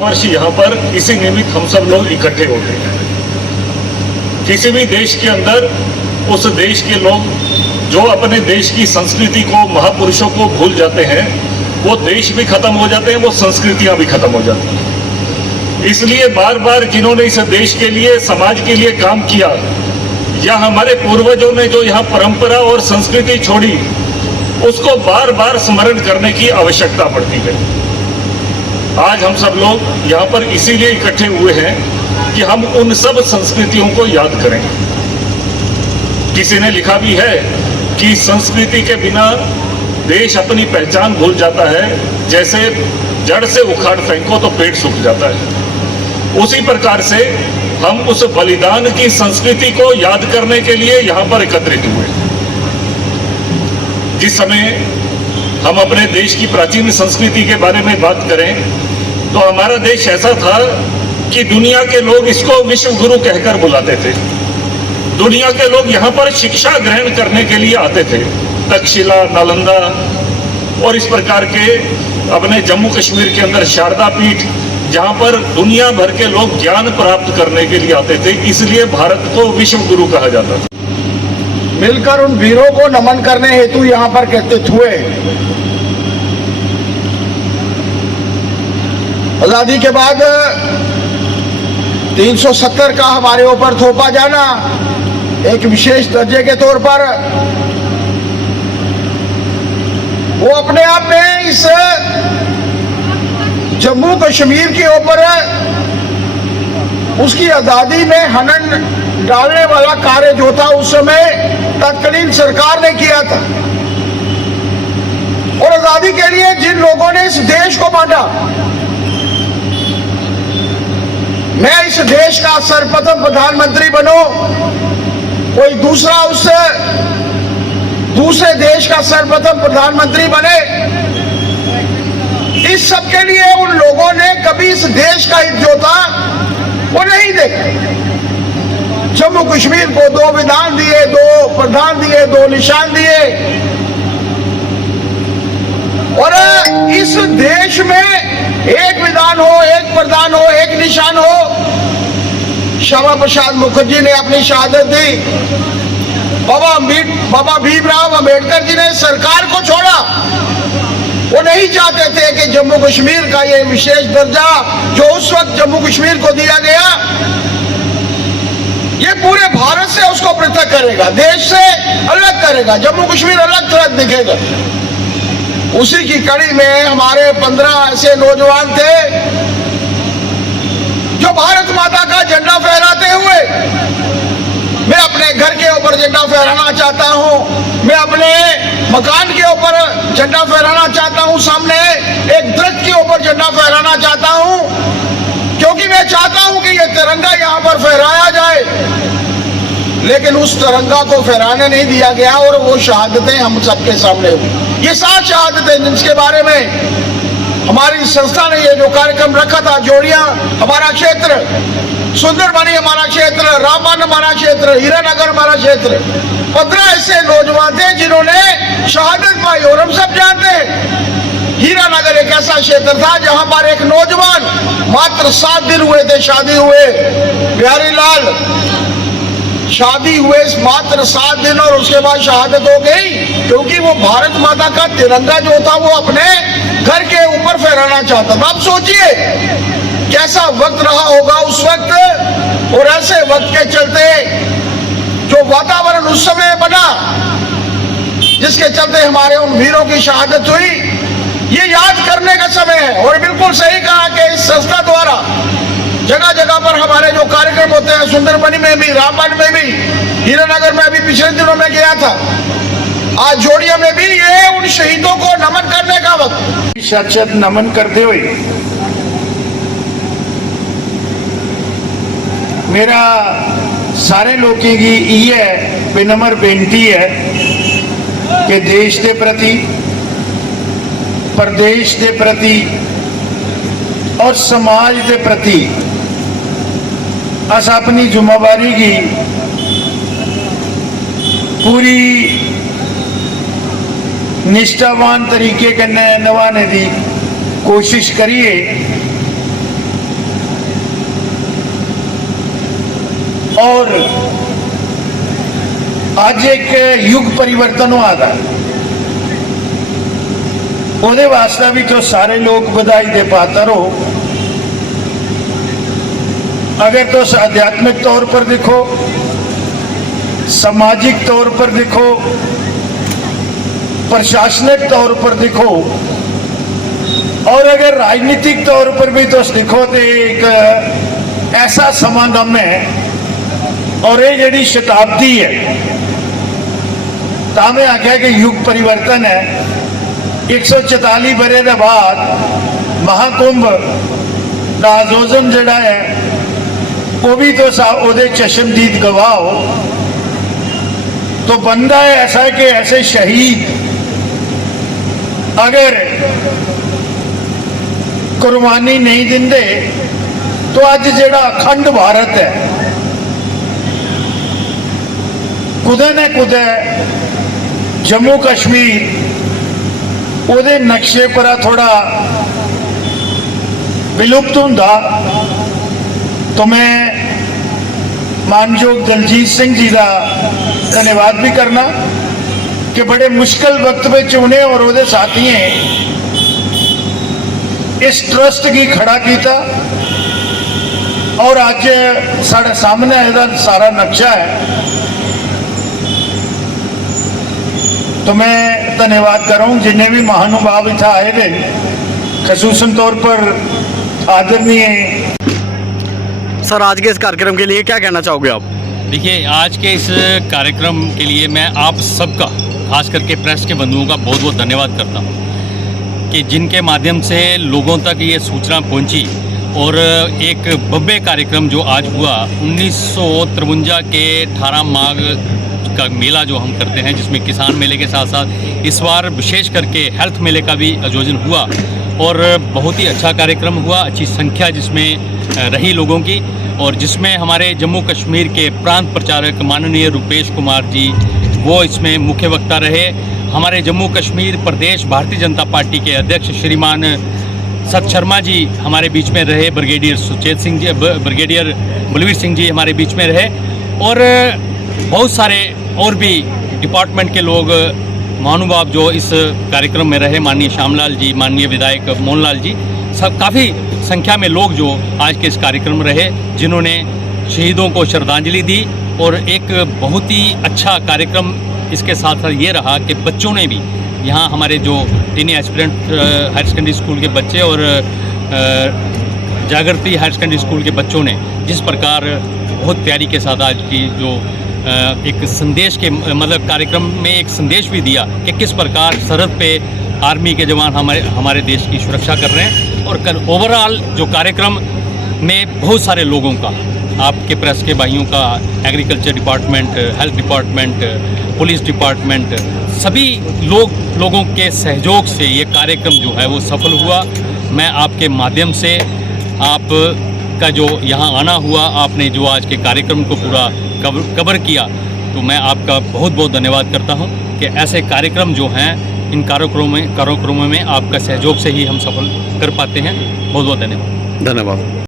वर्ष यहाँ पर इसी निमित्त हम सब लोग इकट्ठे होते हैं। किसी भी देश के अंदर उस देश के लोग जो अपने देश की संस्कृति को, महापुरुषों को भूल जाते हैं, वो देश भी खत्म हो जाते हैं, वो संस्कृतियां भी खत्म हो जाती हैं। इसलिए बार बार जिन्होंने इस देश के लिए, समाज के लिए काम किया, या हमारे पूर्वजों ने जो यहाँ परंपरा और संस्कृति छोड़ी, उसको बार बार स्मरण करने की आवश्यकता पड़ती है। आज हम सब लोग यहाँ पर इसीलिए इकट्ठे हुए हैं कि हम उन सब संस्कृतियों को याद करें। किसी ने लिखा भी है कि संस्कृति के बिना देश अपनी पहचान भूल जाता है, जैसे जड़ से उखाड़ फेंको तो पेड़ सूख जाता है। उसी प्रकार से हम उस बलिदान की संस्कृति को याद करने के लिए यहाँ पर एकत्रित हुए। जिस समय हम अपने देश की प्राचीन संस्कृति के बारे में बात करें तो हमारा देश ऐसा था कि दुनिया के लोग इसको विश्व गुरु कहकर बुलाते थे। दुनिया के लोग यहाँ पर शिक्षा ग्रहण करने के लिए आते थे। तक्षशिला, नालंदा और इस प्रकार के अपने जम्मू कश्मीर के अंदर शारदा पीठ, जहाँ पर दुनिया भर के लोग ज्ञान प्राप्त करने के लिए आते थे, इसलिए भारत को विश्व गुरु कहा जाता था। मिलकर उन वीरों को नमन करने हेतु यहाँ पर एकत्रित हुए। आजादी के बाद 370 का हमारे ऊपर थोपा जाना एक विशेष दर्जे के तौर पर, वो अपने आप में इस जम्मू कश्मीर के ऊपर उसकी आजादी में हनन डालने वाला कार्य जो था उस समय तत्कालीन सरकार ने किया था। और आजादी के लिए जिन लोगों ने इस देश को बांटा, मैं इस देश का सर्वप्रथम प्रधानमंत्री बनूं, कोई दूसरा उससे दूसरे देश का सर्वप्रथम प्रधानमंत्री बने, इस सब के लिए उन लोगों ने कभी इस देश का हित जो था वो नहीं देखा। जम्मू कश्मीर को 2 विधान दिए, 2 प्रधान दिए, 2 निशान दिए, और इस देश में एक विधान हो, एक प्रधान हो, एक निशान हो। श्यामा प्रसाद मुखर्जी ने अपनी शहादत दी। बाबा भीमराव अंबेडकर जी ने सरकार को छोड़ा। वो नहीं चाहते थे कि जम्मू कश्मीर का ये विशेष दर्जा जो उस वक्त जम्मू कश्मीर को दिया गया, ये पूरे भारत से उसको पृथक करेगा, देश से अलग करेगा, जम्मू कश्मीर अलग थलग दिखेगा। उसी की कड़ी में हमारे 15 ऐसे नौजवान थे जो भारत माता का झंडा फहराते हुए, मैं अपने घर के ऊपर झंडा फहराना चाहता हूं, मैं अपने मकान के ऊपर झंडा फहराना चाहता हूं, सामने एक दरख्त के ऊपर झंडा फहराना चाहता हूं, क्योंकि मैं चाहता हूं कि ये तिरंगा यहां पर फहराया जाए। लेकिन उस तिरंगा को फहराने नहीं दिया गया और वो शहादतें हम सबके सामने हुई। ये 7 शहादतें जिनके बारे में हमारी संस्था ने ये जो कार्यक्रम रखा था, जोड़ियां हमारा क्षेत्र, सुंदरबनी हमारा क्षेत्र, रामबन हमारा क्षेत्र, हीरानगर हमारा क्षेत्र, 15 ऐसे नौजवान थे जिन्होंने शहादत पाई। और हम सब जानते हैं हीरानगर एक ऐसा क्षेत्र था जहां पर एक नौजवान, मात्र 7 दिन हुए थे शादी हुए, बिहारी लाल, शादी हुए मात्र 7 दिन और उसके बाद शहादत हो गई, क्योंकि वो भारत माता का तिरंगा जो था वो अपने घर के ऊपर फहराना चाहता था। अब सोचिए कैसा वक्त रहा होगा उस वक्त, और ऐसे वक्त के चलते जो वातावरण उस समय बना, जिसके चलते हमारे उन वीरों की शहादत हुई, ये याद करने का समय है। और बिल्कुल सही कहा कि इस संस्था द्वारा जगह जगह पर हमारे जो कार्यक्रम होते हैं, सुंदरबनी में भी, रामबन में भी, हीरानगर में भी पिछले दिनों में गया था, आज जोड़िया में भी, ये उन शहीदों को नमन करने का वक्त। शत नमन करते हुए मेरा सारे लोगों की ये विनम्र बेनती है कि देश के प्रति, प्रदेश के प्रति और समाज के प्रति अस अपनी जिम्मेवारी की पूरी निष्ठावान तरीके कन्नै निभाने की कोशिश करिए। ਅੱਜ ਇੱਕ ਯੁੱਗ परिवर्तन हुआ था ਉਹਦੇ ਵਾਸਤੇ ਵੀ तो सारे लोग बधाई दे पात्र हो। अगर तो आध्यात्मिक तौर पर देखो, सामाजिक तौर पर देखो, प्रशासनिक तौर पर देखो और अगर राजनीतिक तौर पर भी तो देखो तो एक ऐसा समागम है और ये जड़ी शताब्दी है तो मैं आख्या कि युग परिवर्तन है। 144 बरे के बाद महाकुंभ का आयोजन जड़ा है वो भी तो ओदे चश्मदीद गवाह हो। तो बनता है ऐसा कि ऐसे शहीद अगर कुर्बानी नहीं देंदे तो अज जड़ा अखंड भारत है कुदे न कुदे जम्मू कश्मीर ਉਹਦੇ नक्शे पर थोड़ा विलुप्त होंदा। तो मैं मानयोग दलजीत सिंह जी का धन्यवाद भी करना कि बड़े मुश्किल वक्त में उन्हें और वो साथियों इस ट्रस्ट की खड़ा किया और अज साढ़े सामने इसका सारा नक्शा है। तो मैं धन्यवाद करूँ जिन्हें भी महानुभाव इतना आए थे, खसूसन तौर पर आदरणीय। सर आज के इस कार्यक्रम के लिए क्या कहना चाहोगे आप? देखिए, आज के इस कार्यक्रम के लिए मैं आप सबका, खास करके प्रेस के बंधुओं का बहुत बहुत धन्यवाद करता हूँ कि जिनके माध्यम से लोगों तक ये सूचना पहुँची और एक भव्य कार्यक्रम जो आज हुआ 1953 के 18 माघ का मेला जो हम करते हैं, जिसमें किसान मेले के साथ साथ इस बार विशेष करके हेल्थ मेले का भी आयोजन हुआ और बहुत ही अच्छा कार्यक्रम हुआ, अच्छी संख्या जिसमें रही लोगों की और जिसमें हमारे जम्मू कश्मीर के प्रांत प्रचारक माननीय रुपेश कुमार जी वो इसमें मुख्य वक्ता रहे। हमारे जम्मू कश्मीर प्रदेश भारतीय जनता पार्टी के अध्यक्ष श्रीमान सत शर्मा जी हमारे बीच में रहे, ब्रिगेडियर सुचेत सिंह जी, ब्रिगेडियर बलवीर सिंह जी हमारे बीच में रहे और बहुत सारे और भी डिपार्टमेंट के लोग महानुभाव जो इस कार्यक्रम में रहे, माननीय श्यामलाल जी, माननीय विधायक मोहनलाल जी, सब काफ़ी संख्या में लोग जो आज के इस कार्यक्रम में रहे, जिन्होंने शहीदों को श्रद्धांजलि दी और एक बहुत ही अच्छा कार्यक्रम इसके साथ साथ ये रहा कि बच्चों ने भी यहाँ हमारे जो टीनी एस्पिरेंट हायर सेकेंडरी स्कूल के बच्चे और जागृति हायर सेकेंडरी स्कूल के बच्चों ने जिस प्रकार बहुत प्यारी के साथ आज की जो एक संदेश के मतलब कार्यक्रम में एक संदेश भी दिया कि किस प्रकार सरहद पे आर्मी के जवान हमारे देश की सुरक्षा कर रहे हैं और ओवरऑल जो कार्यक्रम में बहुत सारे लोगों का, आपके प्रेस के भाइयों का, agriculture department, health department, police department, सभी लोगों के सहयोग से ये कार्यक्रम जो है वो सफल हुआ। मैं आपके माध्यम से आप का जो यहाँ आना हुआ, आपने जो आज के कार्यक्रम को पूरा कवर किया, तो मैं आपका बहुत बहुत धन्यवाद करता हूँ कि ऐसे कार्यक्रम जो हैं इन कार्यक्रमों में आपका सहयोग से ही हम सफल कर पाते हैं। बहुत बहुत धन्यवाद।